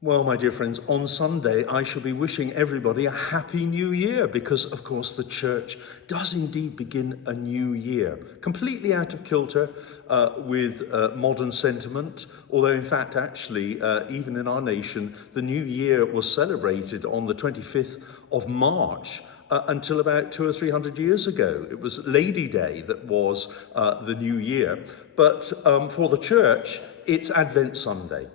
Well, my dear friends, on Sunday I shall be wishing everybody a happy new year because, of course, the church does indeed begin a new year, completely out of kilter with modern sentiment, although in fact, actually, even in our nation, the new year was celebrated on the 25th of March. Until about 200 or 300 years ago. It was Lady Day that was the new year. But for the church, it's Advent Sunday.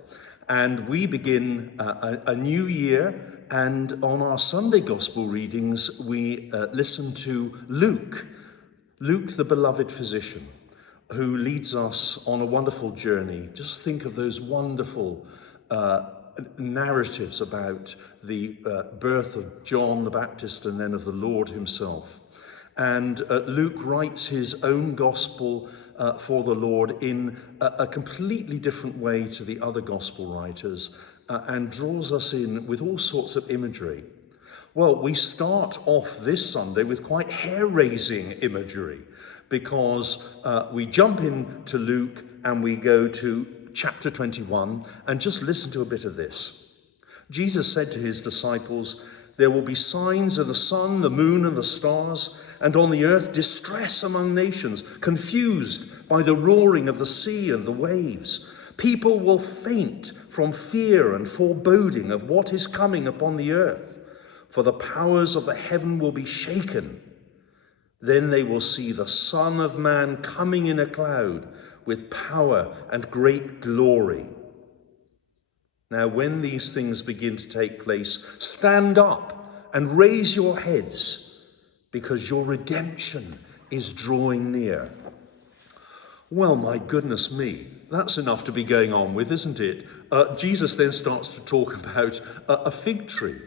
And we begin a new year, and on our Sunday Gospel readings, we listen to Luke, the beloved physician, who leads us on a wonderful journey. Just think of those wonderful narratives about the birth of John the Baptist and then of the Lord himself. And Luke writes his own gospel for the Lord in a completely different way to the other gospel writers and draws us in with all sorts of imagery. Well, we start off this Sunday with quite hair-raising imagery because we jump into Luke and we go to chapter 21 and just listen to a bit of this. Jesus said to his disciples, "There will be signs of the sun, the moon, and the stars, and on the earth distress among nations, confused by the roaring of the sea and the waves. People will faint from fear and foreboding of what is coming upon the earth, for the powers of the heaven will be shaken. Then they will see the Son of Man coming in a cloud with power and great glory. Now, when these things begin to take place, stand up and raise your heads, because your redemption is drawing near." Well, my goodness me, that's enough to be going on with, isn't it? Jesus then starts to talk about a fig tree.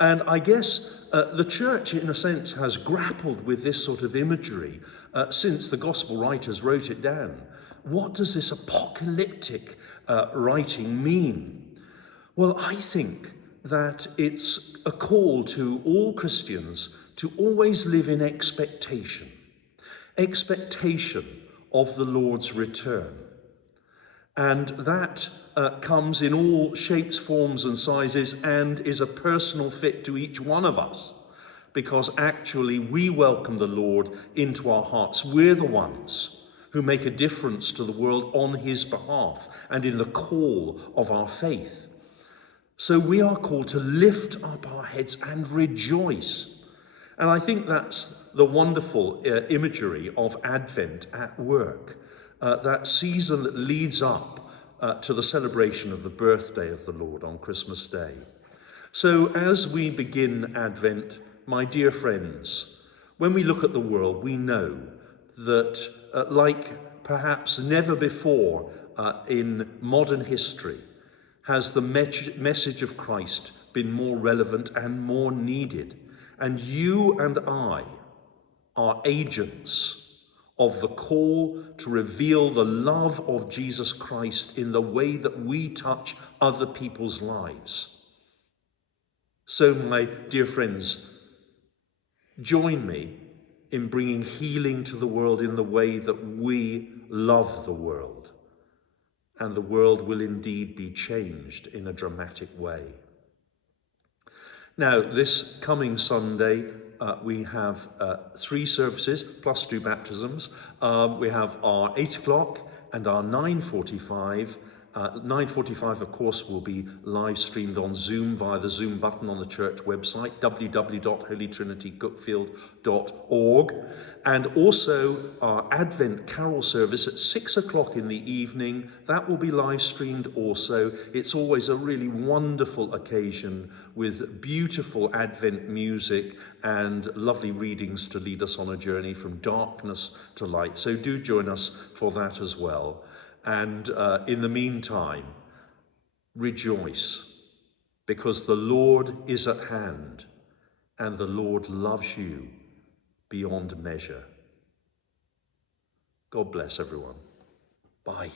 And I guess the church, in a sense, has grappled with this sort of imagery since the gospel writers wrote it down. What does this apocalyptic writing mean? Well, I think that it's a call to all Christians to always live in expectation of the Lord's return. And that comes in all shapes, forms and sizes and is a personal fit to each one of us, because actually we welcome the Lord into our hearts. We're the ones who make a difference to the world on his behalf and in the call of our faith. So we are called to lift up our heads and rejoice. And I think that's the wonderful imagery of Advent at work, that season that leads up to the celebration of the birthday of the Lord on Christmas Day. So as we begin Advent, my dear friends, when we look at the world, we know that like perhaps never before in modern history, has the message of Christ been more relevant and more needed. And you and I are agents of the call to reveal the love of Jesus Christ in the way that we touch other people's lives. So, my dear friends, join me in bringing healing to the world in the way that we love the world. And the world will indeed be changed in a dramatic way. Now, this coming Sunday, we have 3 services plus 2 baptisms. We have our 8 o'clock and our 9:45. 9:45, of course, will be live streamed on Zoom via the Zoom button on the church website, www.holytrinitycookfield.org. And also our Advent Carol service at 6 o'clock in the evening. That will be live streamed also. It's always a really wonderful occasion with beautiful Advent music and lovely readings to lead us on a journey from darkness to light. So do join us for that as well. And in the meantime, rejoice, because the Lord is at hand and the Lord loves you beyond measure. God bless everyone. Bye.